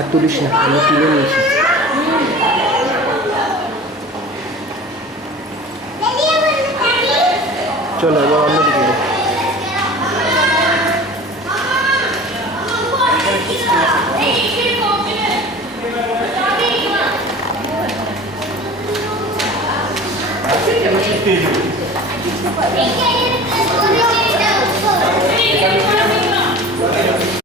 হাত তুলিস না, আমি তুলে নিয়েছি। চলো এবার অন্যদিকে যাই। Thank you.